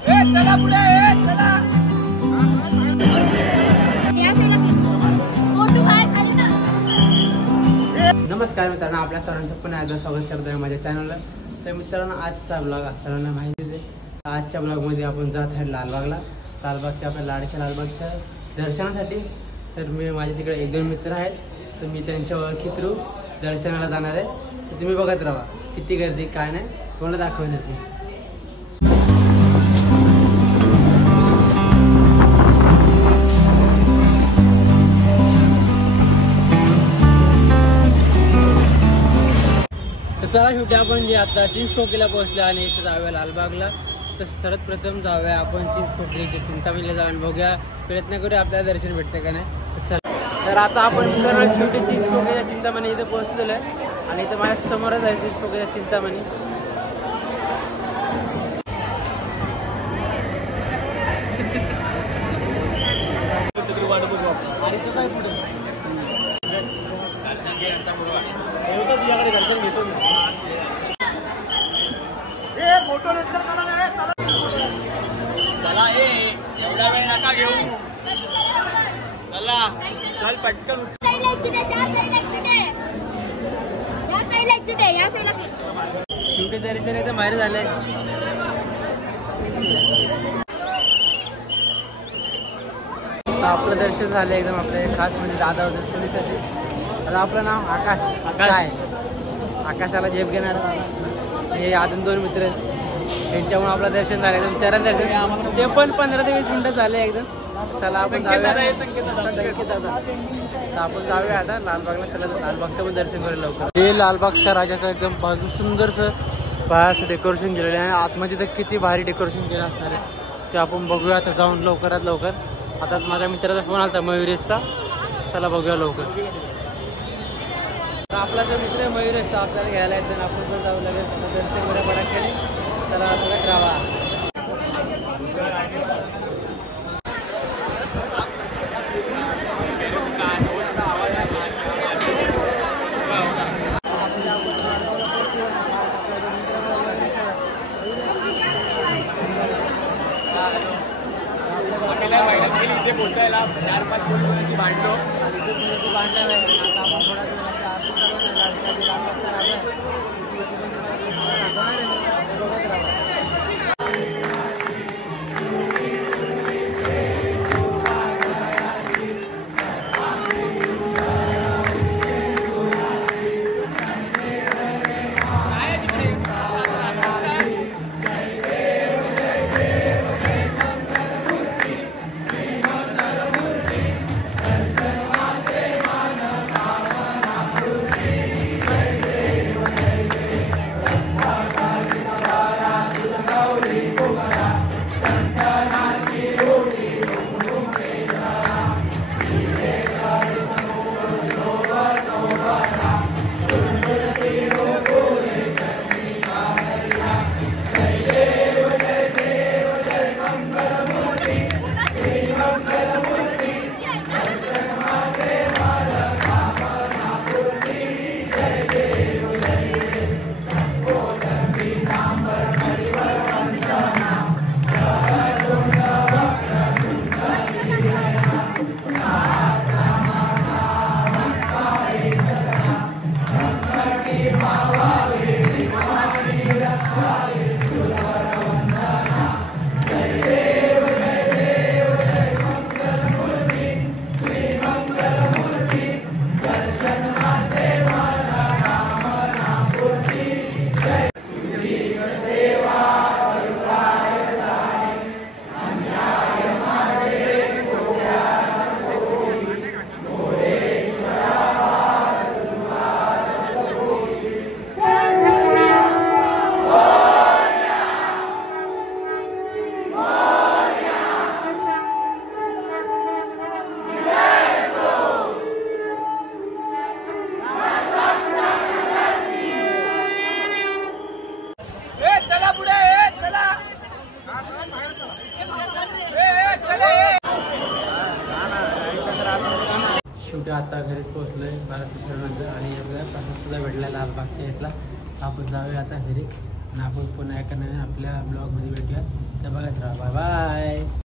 नमस्कार मित्रांनो, आपल्या सर्वांचं पुन्हा एकदा स्वागत करतोय माझ्या चॅनलला। तर मित्रांनो, आजचा ब्लॉग सर्वांना माहितीच आहे। आजच्या ब्लॉगमध्ये आपण जात आहे लालबागला, लालबागच्या आपल्या लाडक्या लालबागच्या दर्शनासाठी। तर मी माझे तिकडे एक दोन मित्र आहेत, तर मी त्यांच्या ओळखी थ्रू दर्शनाला जाणार आहे। तर तुम्ही बघत राहा किती गर्दी काय नाही, तुम्हाला दाखवेनच मी। चला शेवटी आपण जे आता चिंचपोकळीला पोहोचलो आणि इथे जाऊया लालबागला। तर सर्वप्रथम जाऊया आपण चिंचपोकळीच्या चिंतामणीला जाऊन बघूया, प्रयत्न करूया आपल्याला दर्शन भेटते का नाही। चला, तर आता आपण शेवटी चिंचपोकळीच्या चिंतामणी इथे पोहोचलेलो आहे आणि इथे माझ्या समोरच आहे चिंचपोकळीच्या चिंतामणी। चला एवढा वेळ नका घेऊ, चला चल पटकन। शेवटी दर्शन इथे बाहेर झालंय। आपलं दर्शन झालं एकदम, आपले खास म्हणजे दादा होते पोलिसाचे। आता आपलं नाव आकाश आहे, आकाशाला झेप घेणार हे अजून दोन मित्र, त्यांच्यामुळे आपलं दर्शन झालं एकदम चरण दर्शन। ते पण 15 ते 20 मिनिटं झाले एकदम। चला आपण जाऊया, आपण जाऊया आता लालबागला। चला लालबागचं पण दर्शन करूया लवकर। हे लालबागच्या राजाचं एकदम सुंदरसं बाहेरचं डेकोरेशन केलेलं आहे, आतमध्ये तर किती भारी डेकोरेशन केलं असणार आहे ते आपण बघूया आता जाऊन लवकरात लवकर। आताच माझ्या मित्राचा फोन आला मयुरेशचा, चला बघूया लवकर। आपला जो मित्र मयुरेश आपल्याला घ्यायला येतो, आपण पण जाऊ लागेल दर्शन करूया पटाक्याने। चला आपल्याला राहा। इथे पोचायला 4-5 कोटी भांडलो। शेवटी आता घरीच पोहोचलोय बालासोरेनंतर आणि आपल्याला प्रसाद सुद्धा भेटला लालबागच्या इथला। आपण जाऊया आता घरी आणि आपण पुन्हा एका नवीन आपल्या ब्लॉगमध्ये भेटूया। तर बघत राहा. Bye bye.